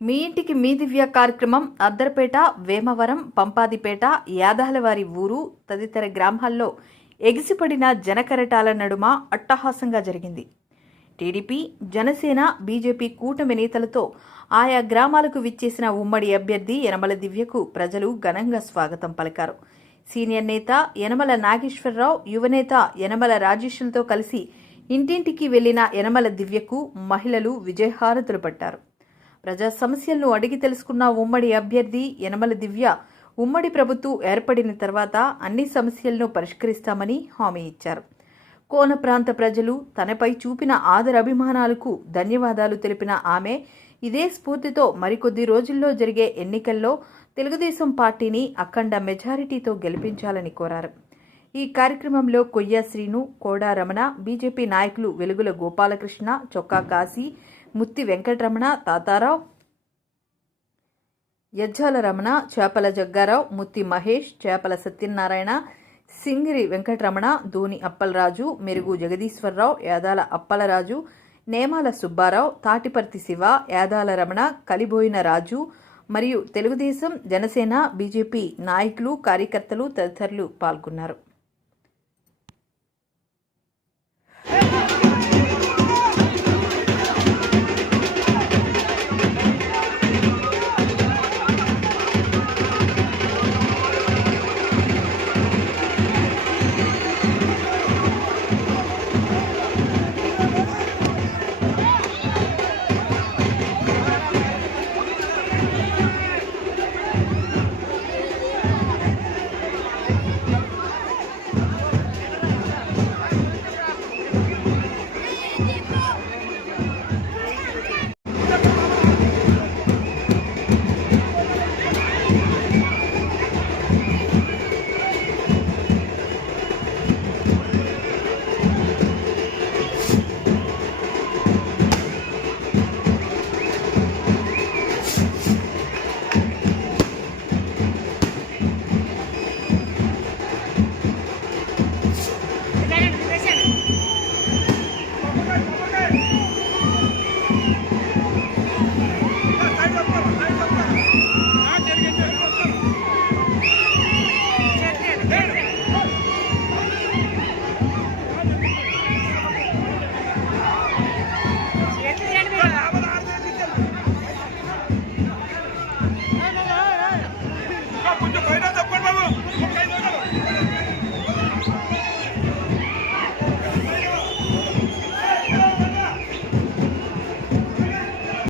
మీ ఇంటికి మీ దివ్య కార్యక్రమం అద్దర్పేట, వేమవరం, పంపాదిపేట, యాదాలవారి ఊరు తదితర గ్రామాల్లో ఎగిసిపడిన జనకరటాల నడుమ అట్టహాసంగా జరిగింది. టీడీపీ, జనసేన, బీజేపీ కూటమి నేతలతో ఆయా గ్రామాలకు విచ్చేసిన ఉమ్మడి అభ్యర్థి యనమల దివ్యకు ప్రజలు ఘనంగా స్వాగతం పలికారు. సీనియర్ నేత యనమల నాగేశ్వరరావు, యువనేత యనమల రాజేష్లతో కలిసి ఇంటింటికి వెళ్లిన యనమల దివ్యకు మహిళలు విజయహారతులు పట్టారు. ప్రజా సమస్యలను అడిగి తెలుసుకున్న ఉమ్మడి అభ్యర్థి యనమల దివ్య ఉమ్మడి ప్రభుత్వం ఏర్పడిన తర్వాత అన్ని సమస్యలను పరిష్కరిస్తామని హామీ ఇచ్చారు. కోన ప్రాంత ప్రజలు తనపై చూపిన ఆదరాభిమానాలకు ధన్యవాదాలు తెలిపిన ఆమె ఇదే స్ఫూర్తితో మరికొద్ది రోజుల్లో జరిగే ఎన్నికల్లో తెలుగుదేశం పార్టీని అఖండ మెజారిటీతో గెలిపించాలని కోరారు. ఈ కార్యక్రమంలో కొయ్య శ్రీను, కోడా రమణ, బీజేపీ నాయకులు వెలుగుల గోపాలకృష్ణ, చొక్కా కాశీ, ముత్తి వెంకటరమణ, తాతారావు, యజ్జాల రమణ, చేపల జగ్గారావు, ముత్తి మహేష్, చేపల సత్యనారాయణ, సింగిరి వెంకటరమణ, ధోని అప్పలరాజు, మెరుగు జగదీశ్వరరావు, యాదాల అప్పలరాజు, నేమాల సుబ్బారావు, తాటిపర్తి శివ, యాదాల రమణ, కలిబోయిన రాజు మరియు తెలుగుదేశం, జనసేన, బీజేపీ నాయకులు, కార్యకర్తలు తదితరులు పాల్గొన్నారు.